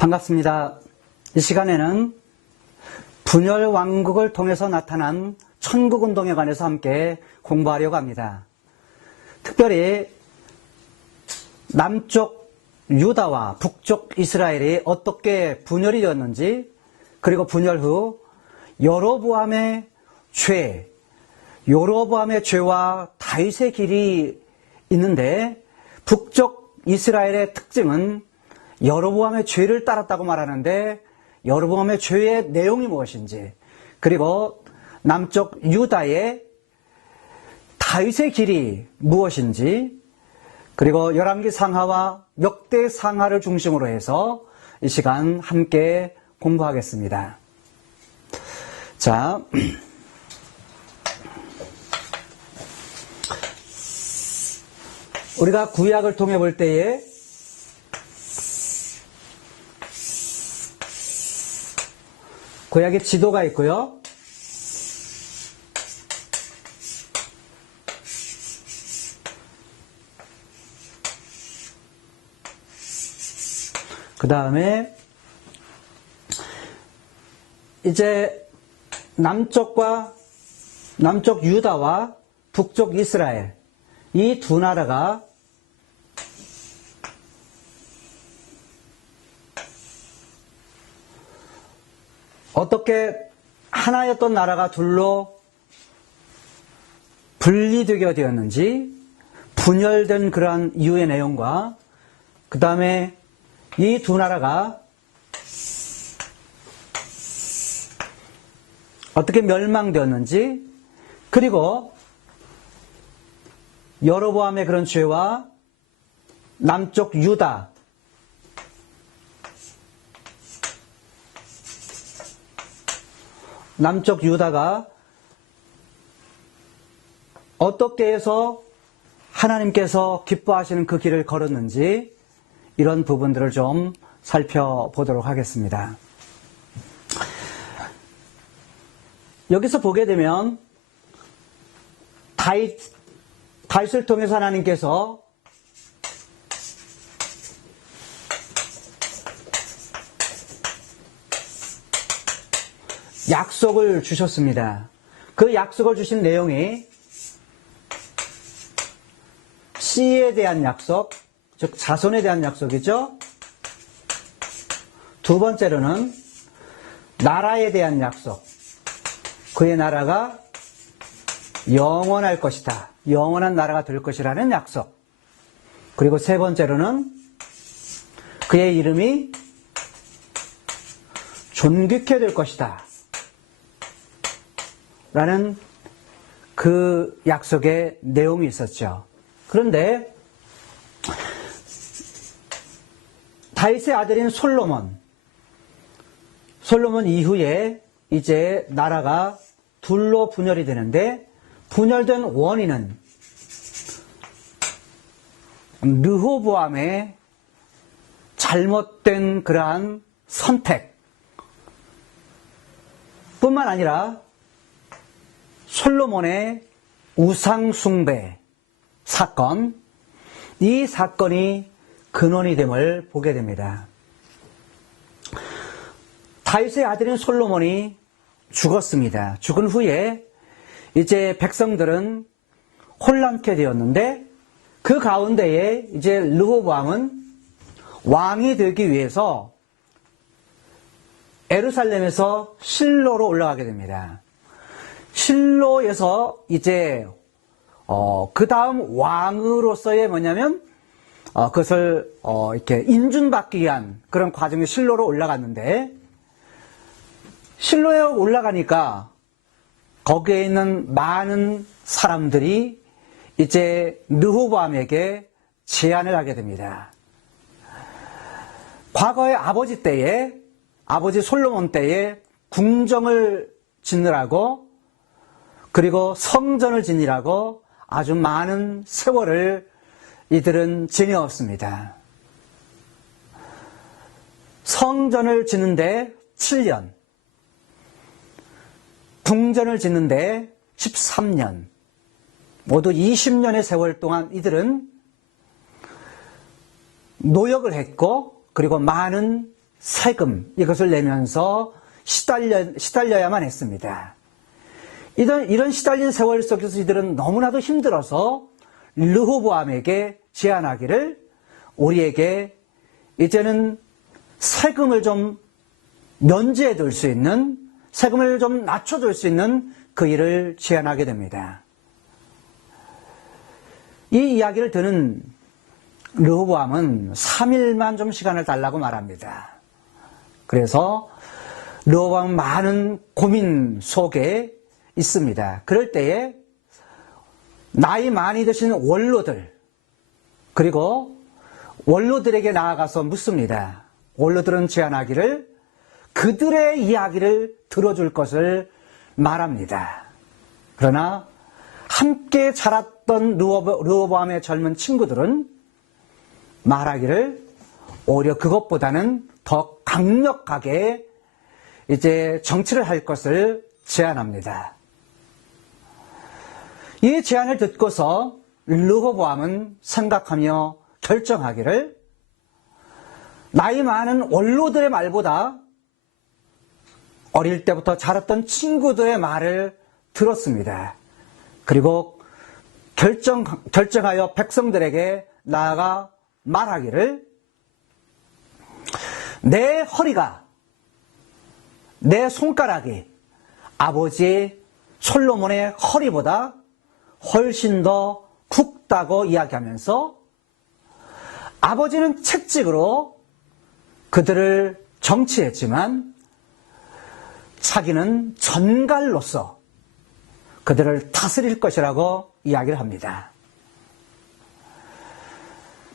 반갑습니다. 이 시간에는 분열 왕국을 통해서 나타난 천국운동에 관해서 함께 공부하려고 합니다. 특별히 남쪽 유다와 북쪽 이스라엘이 어떻게 분열이 되었는지, 그리고 분열 후 여로보암의 죄와 다윗의 길이 있는데, 북쪽 이스라엘의 특징은 여로보암의 죄를 따랐다고 말하는데 여로보암의 죄의 내용이 무엇인지, 그리고 남쪽 유다의 다윗의 길이 무엇인지, 그리고 열왕기 상하와 역대 상하를 중심으로 해서 이 시간 함께 공부하겠습니다. 자, 우리가 구약을 통해 볼 때에 구약의 지도가 있고요. 그 다음에 이제 남쪽 유다와 북쪽 이스라엘, 이 두 나라가 어떻게 하나였던 나라가 둘로 분리되게 되었는지, 분열된 그러한 이유의 내용과, 그 다음에 이 두 나라가 어떻게 멸망되었는지, 그리고 여로보암의 그런 죄와 남쪽 유다가 어떻게 해서 하나님께서 기뻐하시는 그 길을 걸었는지, 이런 부분들을 좀 살펴보도록 하겠습니다. 여기서 보게 되면 다윗을 통해서 하나님께서 약속을 주셨습니다. 그 약속을 주신 내용이 씨에 대한 약속, 즉 자손에 대한 약속이죠. 두 번째로는 나라에 대한 약속, 그의 나라가 영원할 것이다, 영원한 나라가 될 것이라는 약속. 그리고 세 번째로는 그의 이름이 존귀케 될 것이다 라는 그 약속의 내용이 있었죠. 그런데 다윗의 아들인 솔로몬 이후에 이제 나라가 둘로 분열이 되는데, 분열된 원인은 르호보암의 잘못된 그러한 선택 뿐만 아니라 솔로몬의 우상숭배 사건, 이 사건이 근원이 됨을 보게 됩니다. 다윗의 아들인 솔로몬이 죽었습니다. 죽은 후에 이제 백성들은 혼란케 되었는데, 그 가운데에 이제 르호보암은 왕이 되기 위해서 예루살렘에서 실로로 올라가게 됩니다. 실로에서 이제 그 다음 왕으로서의 뭐냐면 그것을 이렇게 인준받기 위한 그런 과정이 실로로 올라갔는데, 실로에 올라가니까 거기에 있는 많은 사람들이 이제 르호보암에게 제안을 하게 됩니다. 과거에 아버지 솔로몬 때에 궁정을 짓느라고, 그리고 성전을 지니라고 아주 많은 세월을 이들은 지내었습니다. 성전을 짓는데 7년, 궁전을 짓는데 13년, 모두 20년의 세월 동안 이들은 노역을 했고, 그리고 많은 세금 이것을 내면서 시달려야만 했습니다. 이런 시달린 세월 속에서 이들은 너무나도 힘들어서 르호보암에게 제안하기를 우리에게 이제는 세금을 좀 면제해 둘 수 있는, 세금을 좀 낮춰줄 수 있는 그 일을 제안하게 됩니다. 이 이야기를 듣는 르호보암은 3일만 좀 시간을 달라고 말합니다. 그래서 르호보암은 많은 고민 속에 있습니다. 그럴 때에 나이 많이 드신 원로들, 그리고 원로들에게 나아가서 묻습니다. 원로들은 제안하기를 그들의 이야기를 들어줄 것을 말합니다. 그러나 함께 자랐던 르호보암의 젊은 친구들은 말하기를 오히려 그것보다는 더 강력하게 이제 정치를 할 것을 제안합니다. 이 제안을 듣고서 르호보암은 생각하며 결정하기를 나이 많은 원로들의 말보다 어릴 때부터 자랐던 친구들의 말을 들었습니다. 그리고 결정하여 백성들에게 나아가 말하기를 내 허리가, 내 손가락이 아버지 솔로몬의 허리보다 훨씬 더 굵다고 이야기하면서 아버지는 채찍으로 그들을 정치했지만 자기는 전갈로서 그들을 다스릴 것이라고 이야기를 합니다.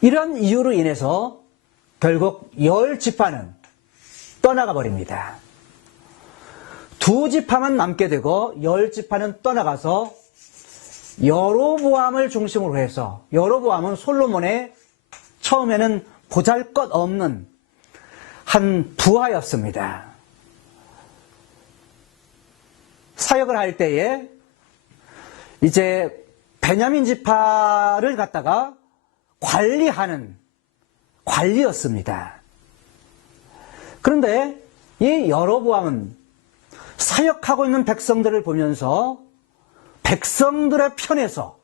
이런 이유로 인해서 결국 10지파는 떠나가 버립니다. 2지파만 남게 되고 10지파는 떠나가서 여로보암을 중심으로 해서, 여로보암은 솔로몬의 처음에는 보잘것없는 한 부하였습니다. 사역을 할 때에 이제 베냐민 지파를 갖다가 관리하는 관리였습니다. 그런데 이 여로보암은 사역하고 있는 백성들을 보면서 백성들의 편에서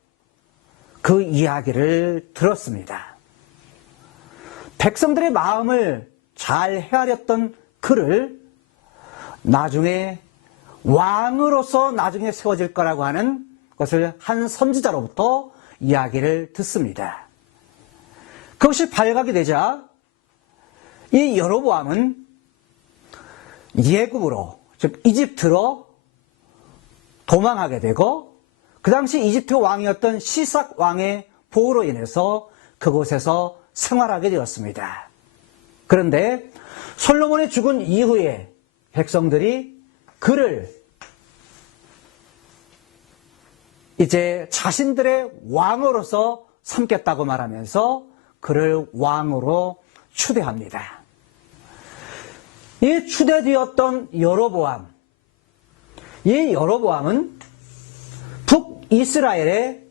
그 이야기를 들었습니다. 백성들의 마음을 잘 헤아렸던 그를 나중에 왕으로서 나중에 세워질 거라고 하는 것을 한 선지자로부터 이야기를 듣습니다. 그것이 발각이 되자 이 여로보암은 예굽으로, 즉 이집트로 도망하게 되고 그 당시 이집트 왕이었던 시삭 왕의 보호로 인해서 그곳에서 생활하게 되었습니다. 그런데 솔로몬이 죽은 이후에 백성들이 그를 이제 자신들의 왕으로서 삼겠다고 말하면서 그를 왕으로 추대합니다. 이 추대되었던 여로보암, 이 여로보암은 북이스라엘의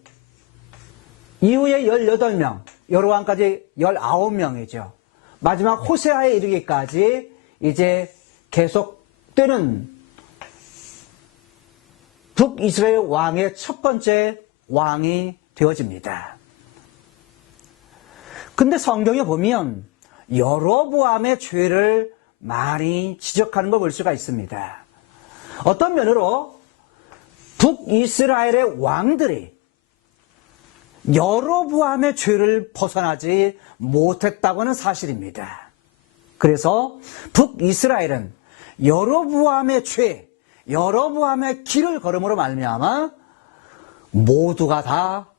이후에 18명, 여로보암까지 19명이죠. 마지막 호세아에 이르기까지 이제 계속되는 북이스라엘 왕의 첫 번째 왕이 되어집니다. 근데 성경에 보면 여로보암의 죄를 많이 지적하는 걸 볼 수가 있습니다. 어떤 면으로 북이스라엘의 왕들이 여로보암의 죄를 벗어나지 못했다고는 사실입니다. 그래서 북이스라엘은 여로보암의 죄, 여로보암의 길을 걸음으로 말미암아 모두가 다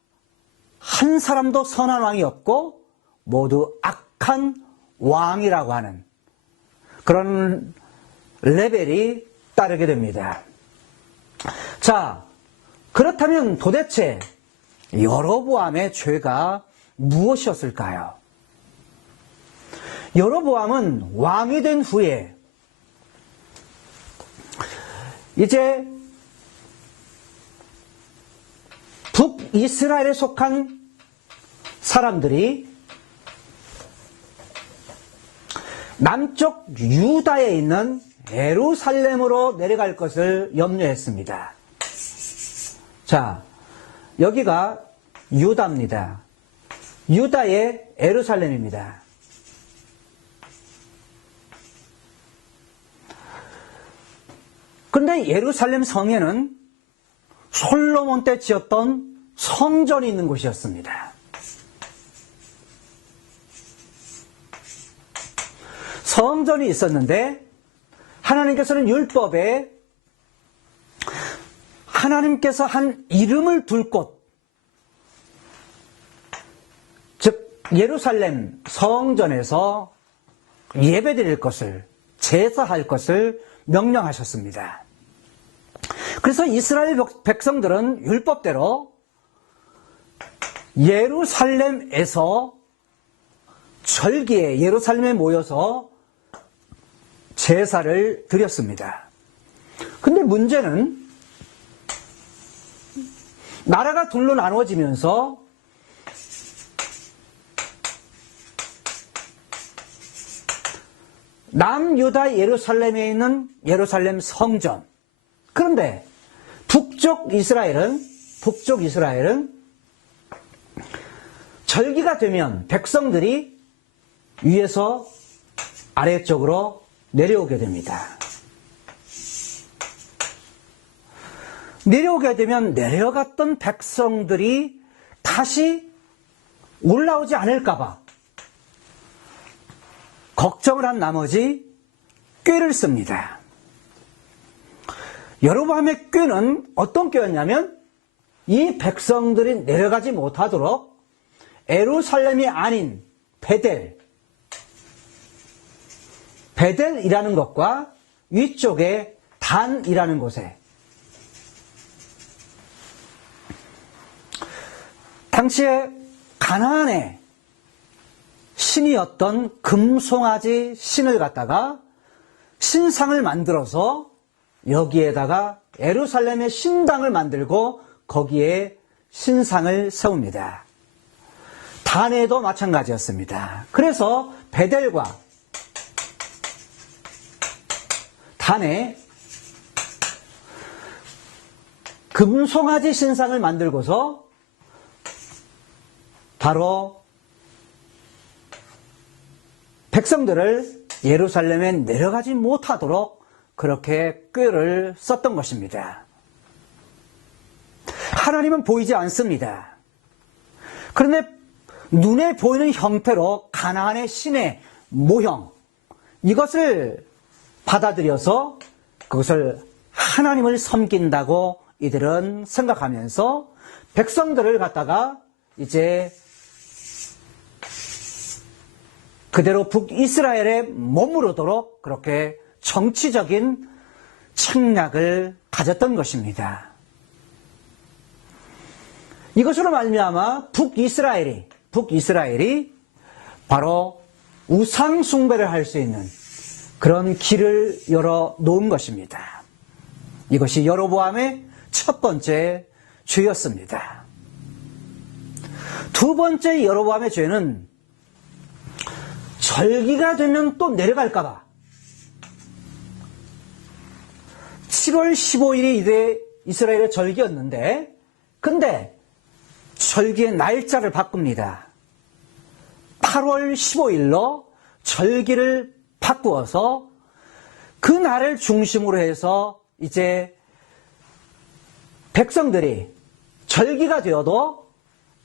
한 사람도 선한 왕이 없고 모두 악한 왕이라고 하는 그런 레벨이 따르게 됩니다. 자, 그렇다면 도대체 여로보암의 죄가 무엇이었을까요? 여로보암은 왕이 된 후에 이제 북이스라엘에 속한 사람들이 남쪽 유다에 있는 예루살렘으로 내려갈 것을 염려했습니다. 자, 여기가 유다입니다. 유다의 예루살렘입니다. 그런데 예루살렘 성에는 솔로몬 때 지었던 성전이 있는 곳이었습니다. 성전이 있었는데 하나님께서는 율법에 하나님께서 한 이름을 둘 곳, 즉 예루살렘 성전에서 예배드릴 것을, 제사할 것을 명령하셨습니다. 그래서 이스라엘 백성들은 율법대로 예루살렘에서 절기에 예루살렘에 모여서 제사를 드렸습니다. 근데 문제는 나라가 둘로 나누어지면서 남유다 예루살렘에 있는 예루살렘 성전, 그런데 북쪽 이스라엘은 절기가 되면 백성들이 위에서 아래쪽으로 내려오게 됩니다. 내려오게 되면 내려갔던 백성들이 다시 올라오지 않을까봐 걱정을 한 나머지 꾀를 씁니다. 여로보암의 꾀는 어떤 꾀였냐면 이 백성들이 내려가지 못하도록 예루살렘이 아닌 베델이라는 것과 위쪽에 단이라는 곳에, 당시에 가나안의 신이었던 금송아지 신을 갖다가 신상을 만들어서 여기에다가 예루살렘의 신당을 만들고 거기에 신상을 세웁니다. 단에도 마찬가지였습니다. 그래서 베델과 단에 금송아지 신상을 만들고서 바로 백성들을 예루살렘에 내려가지 못하도록 그렇게 꾀를 썼던 것입니다. 하나님은 보이지 않습니다. 그런데 눈에 보이는 형태로 가나안의 신의 모형, 이것을 받아들여서 그것을 하나님을 섬긴다고 이들은 생각하면서 백성들을 갖다가 이제 그대로 북이스라엘에 머무르도록 그렇게 정치적인 책략을 가졌던 것입니다. 이것으로 말미암아 북이스라엘이 바로 우상 숭배를 할 수 있는 그런 길을 열어 놓은 것입니다. 이것이 여로보암의 첫 번째 죄였습니다. 두 번째 여로보암의 죄는 절기가 되면 또 내려갈까봐 7월 15일이 이제 이스라엘의 절기였는데, 근데 절기의 날짜를 바꿉니다. 8월 15일로 절기를 바꾸어서 그 날을 중심으로 해서 이제 백성들이 절기가 되어도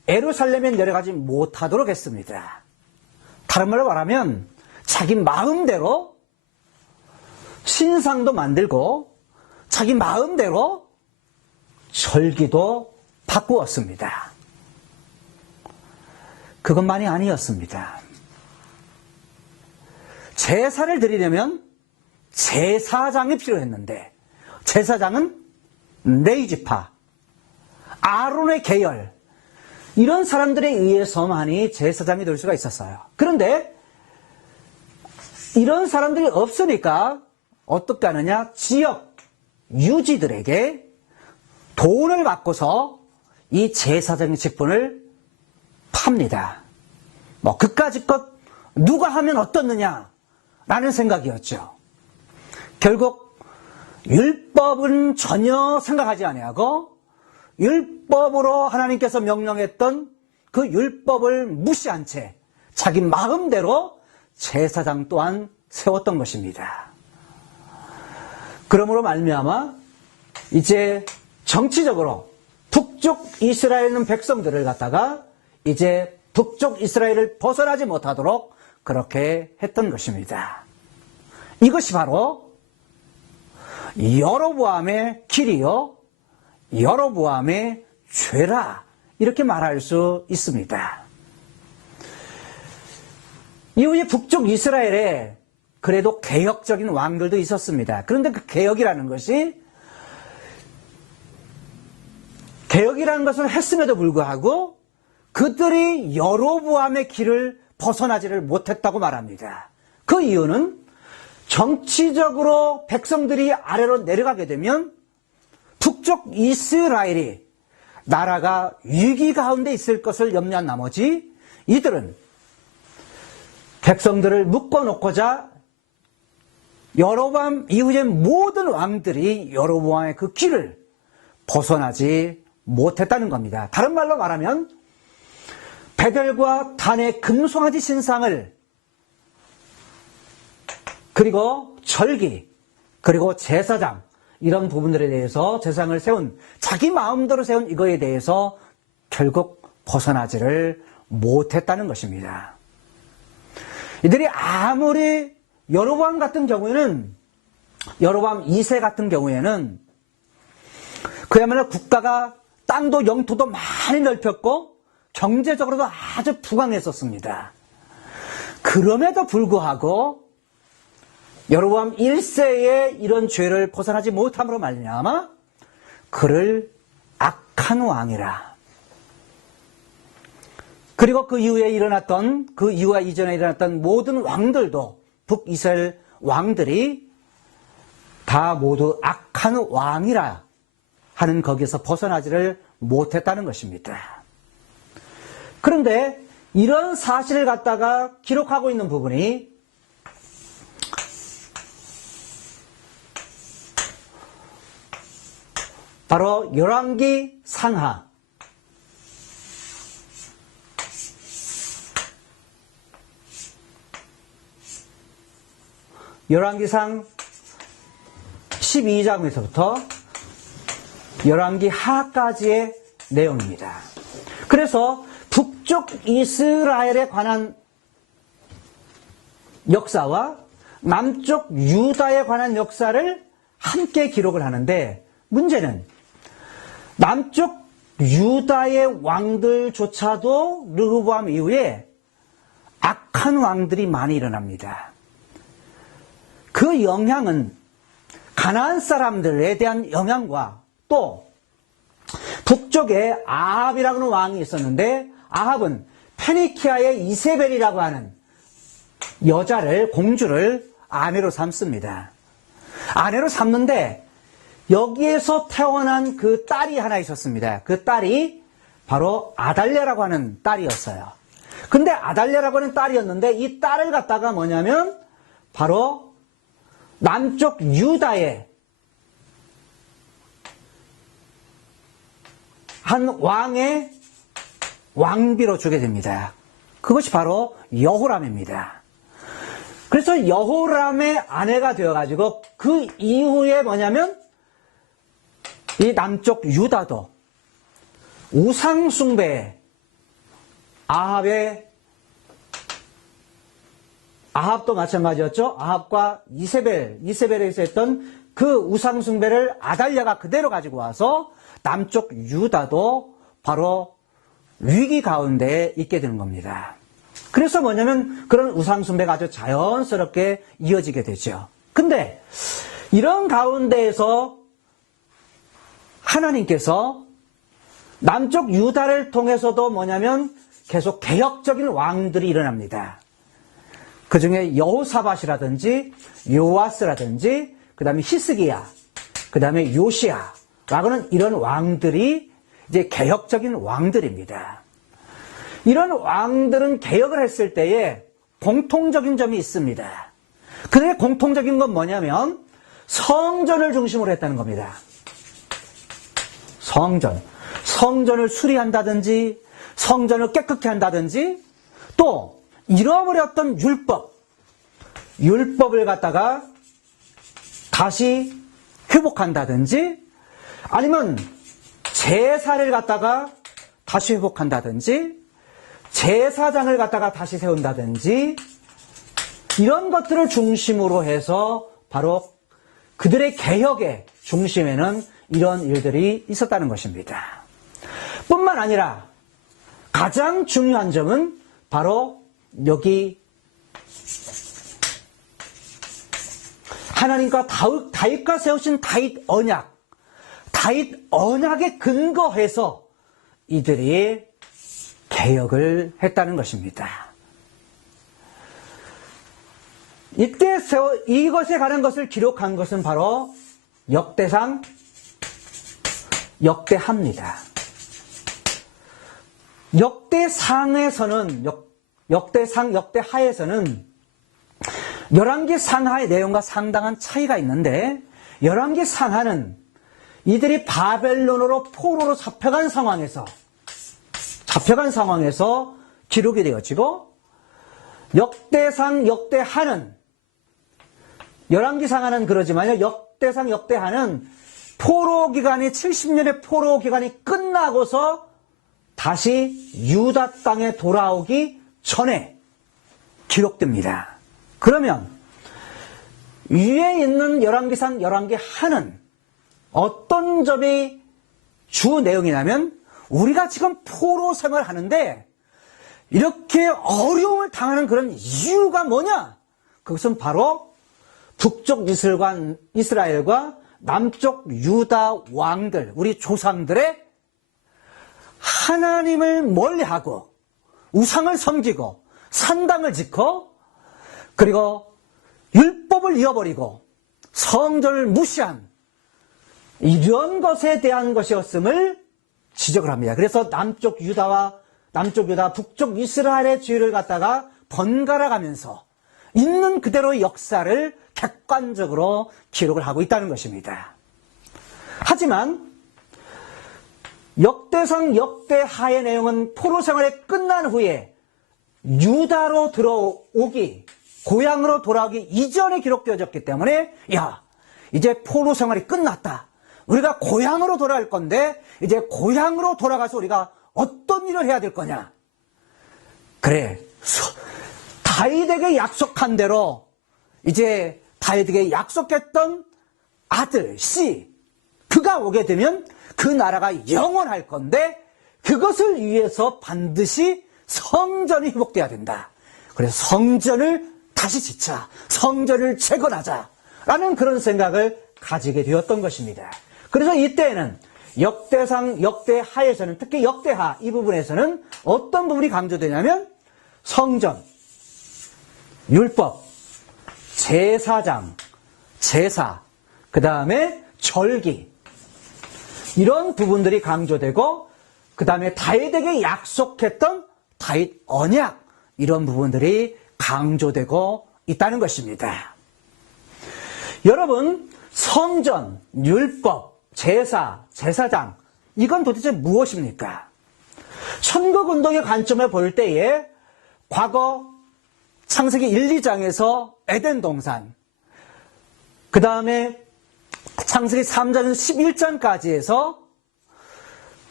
예루살렘에 내려가지 못하도록 했습니다. 다른 말로 말하면 자기 마음대로 신상도 만들고 자기 마음대로 절기도 바꾸었습니다. 그것만이 아니었습니다. 제사를 드리려면 제사장이 필요했는데, 제사장은 레위지파, 아론의 계열, 이런 사람들에 의해서만이 제사장이 될 수가 있었어요. 그런데 이런 사람들이 없으니까 어떻게 하느냐, 지역 유지들에게 돈을 받고서 이 제사장의 직분을 팝니다. 그까짓 것 누가 하면 어떻느냐, 라는 생각이었죠. 결국 율법은 전혀 생각하지 아니하고 율법으로 하나님께서 명령했던 그 율법을 무시한 채 자기 마음대로 제사장 또한 세웠던 것입니다. 그러므로 말미암아 이제 정치적으로 북쪽 이스라엘에 있는 백성들을 갖다가 이제 북쪽 이스라엘을 벗어나지 못하도록 그렇게 했던 것입니다. 이것이 바로 여로보암의 길이요 여로보암의 죄라 이렇게 말할 수 있습니다. 이후에 북쪽 이스라엘에 그래도 개혁적인 왕들도 있었습니다. 그런데 그 개혁이라는 것을 했음에도 불구하고 그들이 여로보암의 길을 벗어나지를 못했다고 말합니다. 그 이유는 정치적으로 백성들이 아래로 내려가게 되면 북쪽 이스라엘이 나라가 위기 가운데 있을 것을 염려한 나머지 이들은 백성들을 묶어놓고자 여로보암 이후의 모든 왕들이 여로보암의 그 길을 벗어나지 못했다는 겁니다. 다른 말로 말하면 베델과 단의 금송아지 신상을 그리고 절기 그리고 제사장 이런 부분들에 대해서 제사장을 세운 자기 마음대로 세운 이거에 대해서 결국 벗어나지를 못했다는 것입니다. 이들이 아무리 여로보암 같은 경우에는 여로보암 2세 같은 경우에는 그야말로 국가가 땅도 영토도 많이 넓혔고 경제적으로도 아주 부강했었습니다. 그럼에도 불구하고 여로보암 1세의 이런 죄를 벗어나지 못함으로 말미암아 그를 악한 왕이라. 그리고 그 이후에 일어났던 그 이후와 이전에 일어났던 모든 왕들도 북이스라엘 왕들이 다 모두 악한 왕이라 하는 거기서 벗어나지를 못했다는 것입니다. 그런데 이런 사실을 갖다가 기록하고 있는 부분이 바로 열왕기 상하 열왕기상 12장에서부터 열왕기 하까지의 내용입니다. 그래서 북쪽 이스라엘에 관한 역사와 남쪽 유다에 관한 역사를 함께 기록을 하는데 문제는 남쪽 유다의 왕들조차도 르호보암 이후에 악한 왕들이 많이 일어납니다. 그 영향은 가나안 사람들에 대한 영향과 또 북쪽에 아합이라는 왕이 있었는데 아합은 페니키아의 이세벨이라고 하는 공주를 아내로 삼습니다. 아내로 삼는데 여기에서 태어난 그 딸이 하나 있었습니다. 그 딸이 바로 아달랴라고 하는 딸이었어요. 근데 아달랴라고 하는 딸이었는데 이 딸을 갖다가 뭐냐면 바로 남쪽 유다의 한 왕의 왕비로 주게 됩니다. 그것이 바로 여호람입니다. 그래서 여호람의 아내가 되어가지고 그 이후에 뭐냐면 이 남쪽 유다도 우상숭배에 아합도 마찬가지였죠. 아합과 이세벨에서 했던 그 우상숭배를 아달랴가 그대로 가지고 와서 남쪽 유다도 바로 위기 가운데 있게 되는 겁니다. 그래서 뭐냐면 그런 우상숭배가 아주 자연스럽게 이어지게 되죠. 근데 이런 가운데에서 하나님께서 남쪽 유다를 통해서도 뭐냐면 계속 개혁적인 왕들이 일어납니다. 그 중에 여호사밧이라든지 요아스라든지 그 다음에 히스기야, 그 다음에 요시야라고는 이런 왕들이 이제 개혁적인 왕들입니다. 이런 왕들은 개혁을 했을 때에 공통적인 점이 있습니다. 그들의 공통적인 건 뭐냐면 성전을 중심으로 했다는 겁니다. 성전을 수리한다든지 성전을 깨끗게 한다든지 또 잃어버렸던 율법을 갖다가 다시 회복한다든지 아니면 제사를 갖다가 다시 회복한다든지 제사장을 갖다가 다시 세운다든지 이런 것들을 중심으로 해서 바로 그들의 개혁의 중심에는 이런 일들이 있었다는 것입니다. 뿐만 아니라 가장 중요한 점은 바로 여기 하나님과 다윗과 세우신 다윗 언약에 근거해서 이들이 개혁을 했다는 것입니다. 이때 이것에 관한 것을 기록한 것은 바로 역대상, 역대하입니다. 역대상, 역대하에서는 열왕기 상하의 내용과 상당한 차이가 있는데 열왕기 상하는 이들이 바벨론으로 포로로 잡혀간 상황에서 기록이 되어지고 역대상, 역대하는 열왕기 상하는 그러지만요. 역대상, 역대하는 포로 기간이 70년의 포로 기간이 끝나고서 다시 유다 땅에 돌아오기 전에 기록됩니다. 그러면 위에 있는 열왕기상, 열왕기하는 어떤 점이 주 내용이냐면 우리가 지금 포로 생활하는데 이렇게 어려움을 당하는 그런 이유가 뭐냐? 그것은 바로 북쪽 이스라엘과 남쪽 유다 왕들, 우리 조상들의 하나님을 멀리하고 우상을 섬기고 산당을 짓고 그리고 율법을 잃어버리고 성전을 무시한 이런 것에 대한 것이었음을 지적을 합니다. 그래서 남쪽 유다, 북쪽 이스라엘의 죄를 갖다가 번갈아 가면서 있는 그대로의 역사를 객관적으로 기록을 하고 있다는 것입니다. 하지만 역대상, 역대하의 내용은 포로 생활이 끝난 후에 유다로 들어오기, 고향으로 돌아오기 이전에 기록되어졌기 때문에 이제 포로 생활이 끝났다. 우리가 고향으로 돌아갈 건데 이제 고향으로 돌아가서 우리가 어떤 일을 해야 될 거냐. 그래, 다윗에게 약속한 대로 이제 다윗에게 약속했던 아들, 씨, 그가 오게 되면 그 나라가 영원할 건데 그것을 위해서 반드시 성전이 회복돼야 된다. 그래서 성전을 다시 짓자, 성전을 재건하자라는 그런 생각을 가지게 되었던 것입니다. 그래서 이때에는 역대상, 역대하에서는 특히 역대하 이 부분에서는 어떤 부분이 강조되냐면 성전, 율법, 제사장, 제사, 그 다음에 절기 이런 부분들이 강조되고 그 다음에 다윗에게 약속했던 다윗 언약 이런 부분들이 강조되고 있다는 것입니다. 여러분, 성전, 율법, 제사, 제사장 이건 도대체 무엇입니까? 천국운동의 관점을 볼 때에 과거 창세기 1, 2장에서 에덴 동산, 그 다음에 창세기 3장에서 11장까지 해서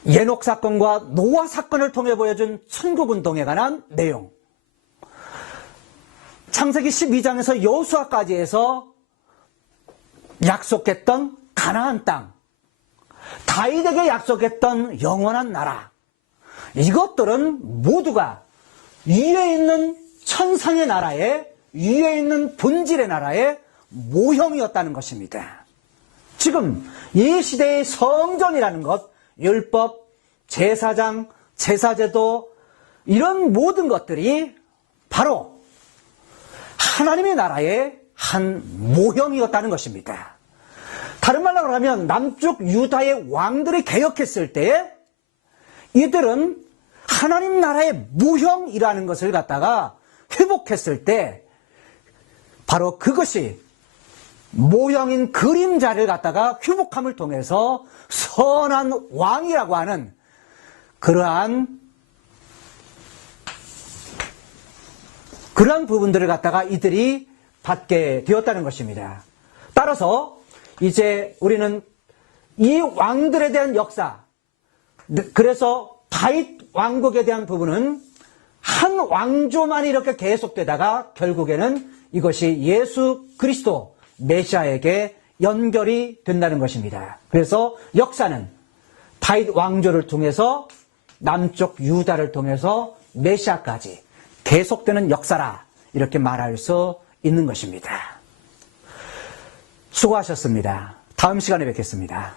예녹 사건과 노아 사건을 통해 보여준 천국운동에 관한 내용, 창세기 12장에서 여호수아까지 해서 약속했던 가나안 땅, 다윗에게 약속했던 영원한 나라, 이것들은 모두가 위에 있는 천상의 나라에, 위에 있는 본질의 나라의 모형이었다는 것입니다. 지금 이 시대의 성전이라는 것, 율법, 제사장, 제사제도 이런 모든 것들이 바로 하나님의 나라의 한 모형이었다는 것입니다. 다른 말로 하면 남쪽 유다의 왕들이 개혁했을 때 이들은 하나님 나라의 모형이라는 것을 갖다가 회복했을 때 바로 그것이 모형인 그림자를 갖다가 회복함을 통해서 선한 왕이라고 하는 그러한 부분들을 갖다가 이들이 받게 되었다는 것입니다. 따라서 이제 우리는 이 왕들에 대한 역사, 그래서 다윗 왕국에 대한 부분은 한 왕조만 이렇게 계속되다가 결국에는 이것이 예수 그리스도 메시아에게 연결이 된다는 것입니다. 그래서 역사는 다윗 왕조를 통해서 남쪽 유다를 통해서 메시아까지 계속되는 역사라 이렇게 말할 수 있는 것입니다. 수고하셨습니다. 다음 시간에 뵙겠습니다.